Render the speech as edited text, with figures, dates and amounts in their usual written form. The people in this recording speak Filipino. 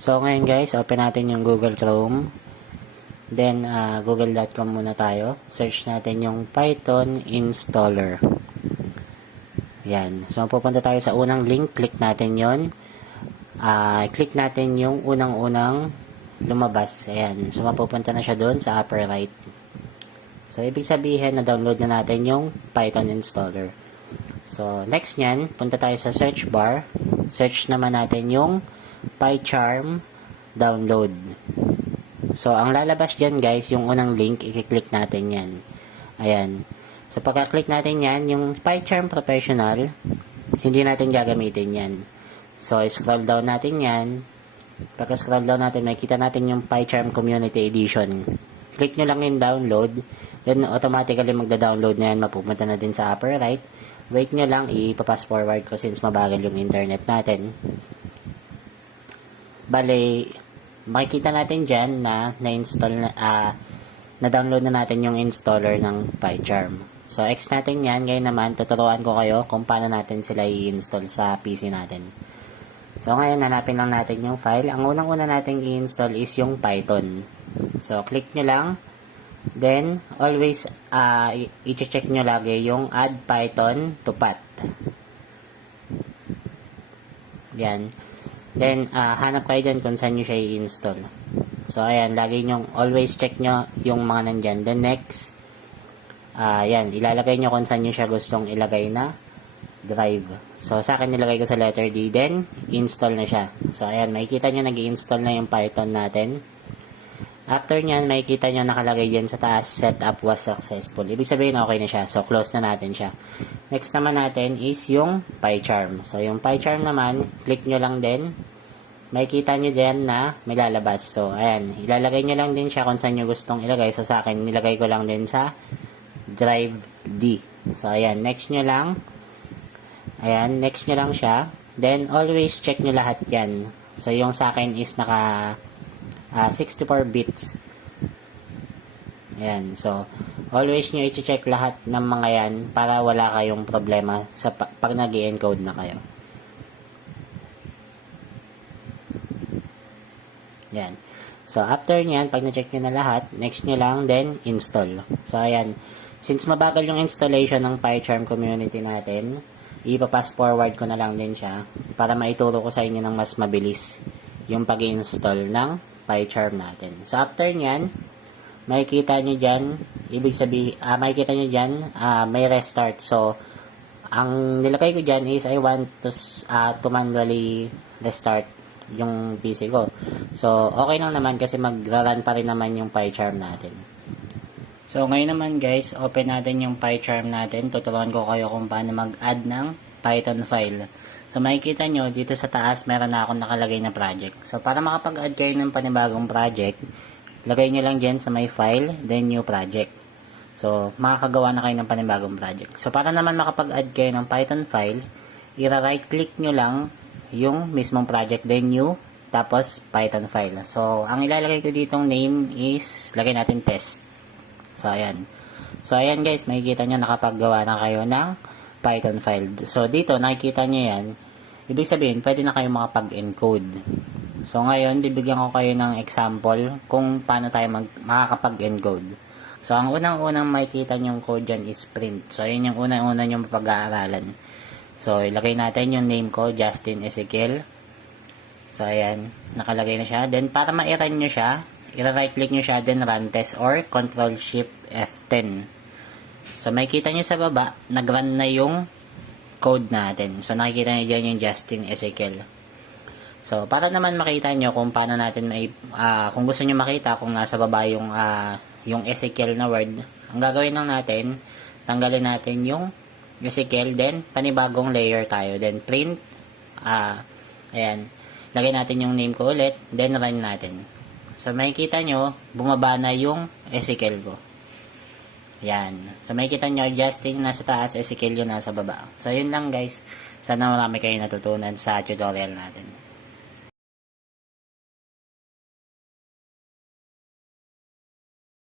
So, ngayon guys, open natin yung Google Chrome. Then, google.com muna tayo. Search natin yung Python installer. Yan. So, pupunta tayo sa unang link. Click natin yon. Click natin yung unang-unang lumabas. Ayan. So, mapupunta na siya doon sa upper right. So, ibig sabihin na download na natin yung Python installer. So, next nyan, punta tayo sa search bar. Search naman natin yung PyCharm download. So, ang lalabas dyan guys, yung unang link, i-click natin yan. Ayan. So, pagka-click natin yan, yung PyCharm Professional, hindi natin gagamitin yan. So, scroll down natin yan. Pagka-scroll down natin, makikita natin yung PyCharm Community Edition. Click nyo lang yung download. Then, automatically magda-download na yan. Mapupunta na din sa upper right. Wait nyo lang, ipapass forward ko since mabagal yung internet natin. Bale, makikita natin dyan na na-install na, na-download na natin yung installer ng PyCharm. So, X natin yan. Ngayon naman, tuturuan ko kayo kung paano natin sila i-install sa PC natin. So, ngayon, hanapin lang natin yung file. Ang unang-una natin i-install is yung Python. So, click nyo lang. Then, always, i-check nyo lagi yung add Python to path. Yan. Then, hanap kayo dyan kung saan nyo siya i-install. So, ayan, lagi nyo, always check nyo yung mga nandyan. Then, next, yan, ilalagay nyo kung saan nyo siya gustong ilagay na drive. So, sa akin nilagay ko sa letter D, then, install na siya. So, ayan, makikita nyo nag-i-install na yung Python natin. After nyan, makikita nyo nakalagay dyan sa taas, setup was successful. Ibig sabihin, okay na siya. So, close na natin siya. Next naman natin is yung PyCharm. So, yung PyCharm naman, click nyo lang din. Makikita nyo dyan na may lalabas. So, ayan. Ilalagay nyo lang din siya kung saan nyo gustong ilagay. So, sa akin, nilagay ko lang din sa drive D. So, ayan. Next nyo lang. Ayan. Next nyo lang siya. Then, always check nyo lahat yan. So, yung sa akin is naka 64 bits. Ayan. So, always nyo i-check lahat ng mga yan para wala kayong problema sa pag nag-i-encode na kayo. Ayan. So, after nyan, pag na-check nyo na lahat, next nyo lang, then install. So, ayan. Since mabagal yung installation ng PyCharm community natin, ipapass forward ko na lang din siya para maituro ko sa inyo ng mas mabilis yung pag-install ng PyCharm natin. So, after nyan, makikita nyo dyan, ibig sabihin, makikita nyo dyan, may restart. So, ang nilagay ko dyan is I want to manually restart yung PC ko. So, okay lang naman kasi mag-run pa rin naman yung PyCharm natin. So, ngayon naman guys, open natin yung PyCharm natin. Tuturuan ko kayo kung paano mag-add ng Python file. So, makikita nyo, dito sa taas, meron na akong nakalagay na project. So, para makapag-add kayo ng panibagong project, lagay nyo lang dyan sa my file, then new project. So, makakagawa na kayo ng panibagong project. So, para naman makapag-add kayo ng Python file, i-right click nyo lang yung mismong project, then new, tapos Python file. So, ang ilalagay ko ditong name is, lagay natin test. So, ayan. So, ayan guys, makikita nyo nakapaggawa na kayo ng Python file. So, dito, nakikita nyo yan. Ibig sabihin, pwede na kayo makapag-encode. So, ngayon, bibigyan ko kayo ng example kung paano tayo makakapag-encode. So, ang unang-unang makikita nyo code dyan is print. So, yun yung unang-unang yung mapag-aaralan. So, ilagay natin yung name ko, Justin Ezekiel. So, ayan. Nakalagay na siya. Then, para ma-run nyo siya, i-right click nyo siya, then run test or Control-Shift F10. So, makikita nyo sa baba, nag-run na yung code natin. So, nakikita nyo dyan yung Justin Ezekiel. So, para naman makita nyo kung paano natin kung gusto nyo makita kung nasa baba yung Ezekiel na word, ang gagawin lang natin, tanggalin natin yung Ezekiel, then panibagong layer tayo. Then, print, ayan, lagay natin yung name ko ulit, then run natin. So, makikita nyo, bumaba na yung Ezekiel ko. Yan. So, makikita nyo, Justin nasa taas, Ezekiel yung nasa baba. So, yun lang guys. Sana marami kayo natutunan sa tutorial natin.